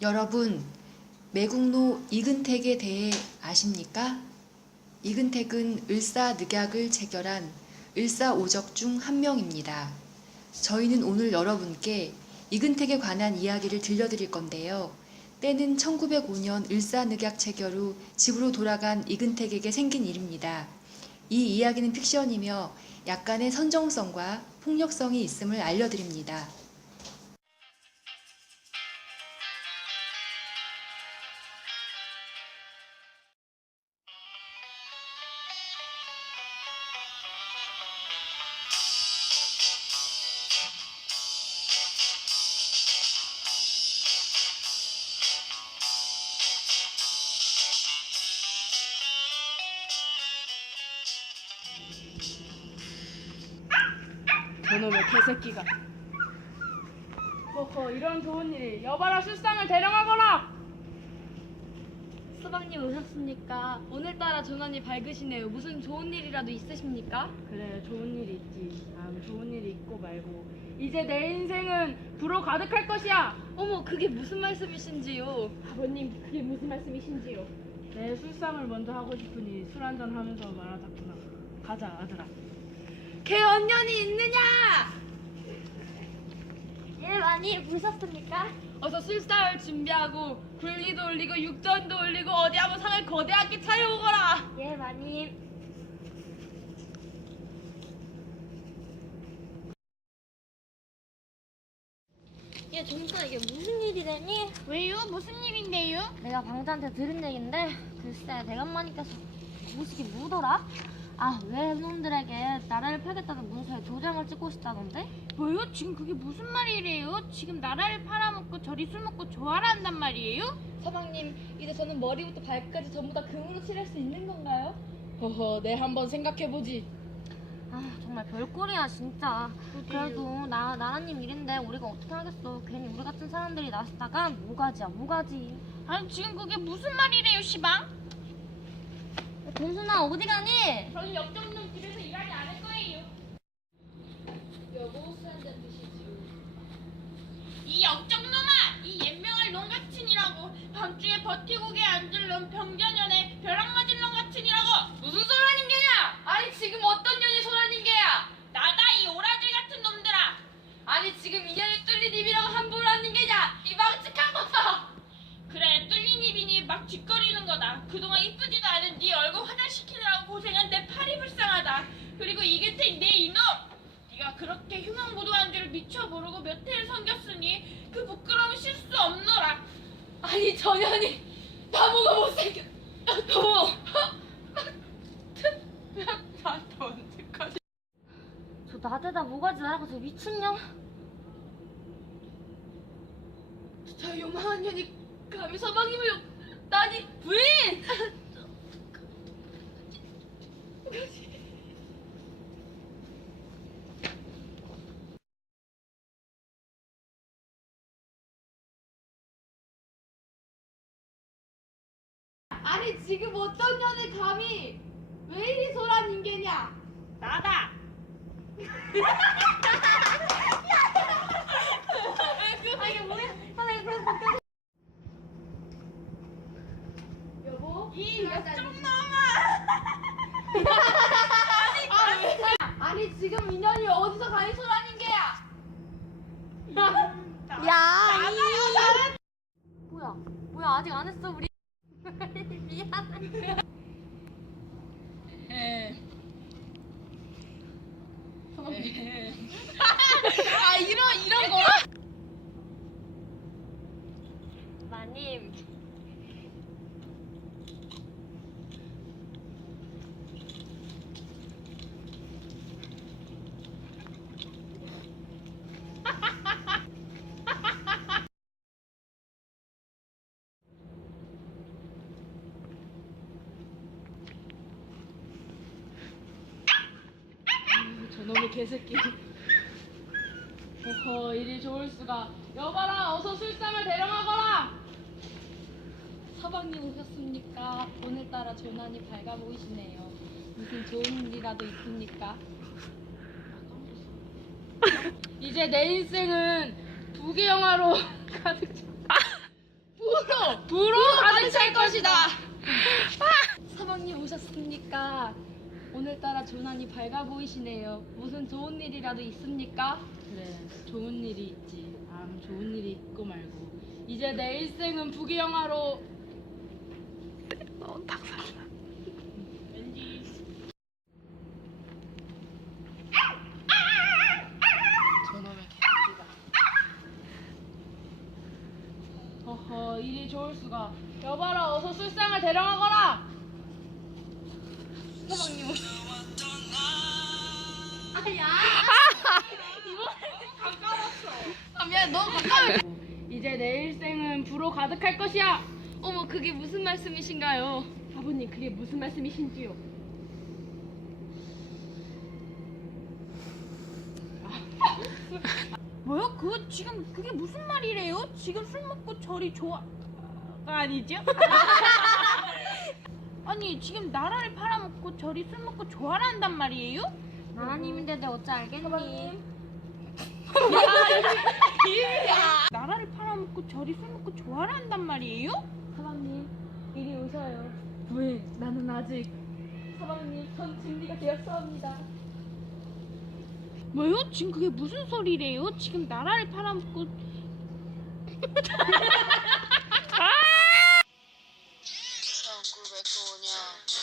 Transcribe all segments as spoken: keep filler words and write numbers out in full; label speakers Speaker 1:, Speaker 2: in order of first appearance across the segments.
Speaker 1: 여러분, 매국노 이근택에 대해 아십니까? 이근택은 을사늑약을 체결한 을사오적 중 한 명입니다. 저희는 오늘 여러분께 이근택에 관한 이야기를 들려드릴 건데요. 때는 천구백오 년 을사늑약 체결 후 집으로 돌아간 이근택에게 생긴 일입니다. 이 이야기는 픽션이며 약간의 선정성과 폭력성이 있음을 알려드립니다.
Speaker 2: 저놈의 개새끼가. 허허, 이런 좋은 일이. 여봐라, 술상을 대령하거라.
Speaker 3: 서방님 오셨습니까? 오늘따라 전원이 밝으시네요. 무슨 좋은 일이라도 있으십니까?
Speaker 2: 그래, 좋은 일이 있지. 아, 좋은 일이 있고 말고. 이제 내 인생은 부로 가득할 것이야.
Speaker 3: 어머, 그게 무슨 말씀이신지요?
Speaker 2: 아버님, 그게 무슨 말씀이신지요? 내 술상을 먼저 하고 싶으니 술 한잔 하면서 말하자꾸나. 가자, 아들아.
Speaker 3: 개 언년이 있느냐?
Speaker 4: 예, 많이 부르셨습니까?
Speaker 3: 어서 술상을 준비하고 굴기도 올리고 육전도 올리고 어디 한번 상을 거대하게 차려오거라.
Speaker 4: 예, 많이. 야, 정수아, 이게 무슨 일이래니?
Speaker 5: 왜요? 무슨 일인데요?
Speaker 4: 내가 방자한테 들은 얘긴데, 글쎄, 대감마니께서 무식이 뭐더라? 아, 외놈들에게 나라를 팔겠다는 문서에 도장을 찍고 싶다던데?
Speaker 5: 뭐요? 지금 그게 무슨 말이래요? 지금 나라를 팔아먹고 저리 술 먹고 조화를 한단 말이에요?
Speaker 3: 서방님, 이제 저는 머리부터 발끝까지 전부 다 금으로 칠할 수 있는 건가요?
Speaker 2: 허허, 내 한번 생각해보지.
Speaker 4: 아, 정말 별꼴이야, 진짜. 그래도 나, 나라님 일인데 우리가 어떻게 하겠어. 괜히 우리 같은 사람들이 나섰다가 모가지야, 모가지.
Speaker 5: 아니 지금 그게 무슨 말이래요, 시방?
Speaker 4: 동순아, 어디 가니?
Speaker 5: 저는 역정놈 집에서 일하지 않을 거예요.
Speaker 3: 여보, 술 한잔 드시지요.
Speaker 5: 이 역정놈아! 이 옛명할 놈 같으니라고 밤중에 버티고개 앉을 놈 병자년에 벼락 맞을 놈 같으니라고! 무슨 소라는 게냐!
Speaker 3: 아니 지금 어떤 년이 소란인 게야?
Speaker 5: 나다 이 오라질 같은 놈들아!
Speaker 3: 아니 지금 인연이 뚫린 입이라고 함부로 하는 게냐? 이 망측한 것아!
Speaker 5: 그래, 뚫린 입이니 막 뒷거리는 거다. 그동안 이쁘지도 않은 네 얼굴 화장시키느라고 고생한 내 팔이 불쌍하다. 그리고 이근택 내 이놈! 네가 그렇게 흉악무도한 줄 미처 모르고 몇 해를 섬겼으니 그 부끄러움을 쉴 수 없노라.
Speaker 3: 아니 저 년이 나보고 못생겼... 어머!
Speaker 2: 나한테 언제까지.
Speaker 4: 저 나대다 모가지 나라고 저 미친년?
Speaker 3: 저 요망한 년이 감히 서방님을 욕... 나니 부인! 아니 지금 어떤 년이 감히 왜 이리 소란인 게냐?
Speaker 5: 나다.
Speaker 4: 아, 이게 뭐야? 아, 나 이거 그래서 못해.
Speaker 3: 여보?
Speaker 5: 이 역정놈아!
Speaker 3: 아니 지금 인연이 어디서 감히 소란인 게야?
Speaker 4: 야,
Speaker 5: 나다요, 나는!
Speaker 4: 뭐야? 뭐야? 아직 안 했어, 우리. 미안.
Speaker 5: 아, 이런, 이런 거!
Speaker 4: 마님.
Speaker 2: 저놈의 개새끼. 허허, 일이 좋을 수가. 여봐라, 어서 술상을 대령하거라.
Speaker 3: 서방님 오셨습니까? 오늘따라 전환이 밝아 보이시네요. 무슨 좋은 일이라도 있습니까?
Speaker 2: 이제 내 인생은 부귀영화로 가득 차. 인생은 부로 가득 찰 것이다.
Speaker 3: 사방님 오셨습니까? 오늘따라 조난이 밝아 보이시네요. 무슨 좋은 일이라도 있습니까?
Speaker 2: 그래, 좋은 일이 있지. 아, 좋은 일이 있고 말고. 이제 내 일생은 부귀영화로.
Speaker 5: 왠지
Speaker 2: 저놈의 개새끼가. 허허, 일이 좋을 수가. 여봐라, 어서 술상을 대령하거라.
Speaker 3: 사방님 오셨. 아 미안, 너무 가까워.
Speaker 2: 이제 내 일생은 부로 가득할 것이야.
Speaker 3: 어머, 그게 무슨 말씀이신가요?
Speaker 2: 아버님, 그게 무슨 말씀이신지요?
Speaker 5: 뭐요? 그 지금 그게 무슨 말이래요? 지금 술 먹고 저리 좋아 아니죠? 아니 지금 나라를 팔아먹고 저리 술 먹고 좋아라 한단 말이에요?
Speaker 4: 나라님인데 내 어찌 알겠니?
Speaker 5: 나라를 팔아먹고 저리 술 먹고 좋아라 한단 말이에요?
Speaker 2: 사방님, 이리 오셔요. 왜? 나는 아직. 사방님, 전 준비가 되었사옵니다.
Speaker 5: 뭐요? 지금 그게 무슨 소리래요? 지금 나라를 팔아먹고
Speaker 6: 천구백구 년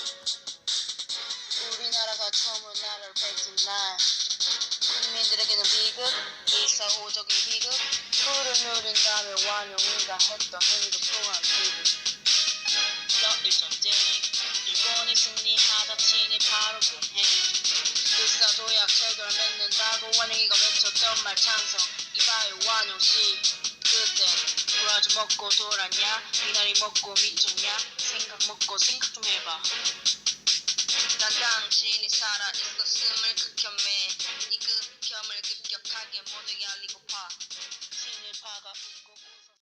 Speaker 6: 우리나라가 처음으로 나라를 뺏긴 날 국민들에게는 비극, 일사오적인 희극, 불을 누린 다음에 완용이가 했던 행동 또한 비극. 러일전쟁 일본이 승리하다 친히 바로 변해 일사조약 체결 맺는다고 완용이가 외쳤던 말 찬성 이봐요 완용씨 그때 브라즈 먹고 돌았냐 미나리 먹고 미쳤냐 생각 먹고 생각 좀 해봐 난 당신이 살아있었음을 극혐해 이 극혐을 급격하게 모두 알리고파 친일파가 웃고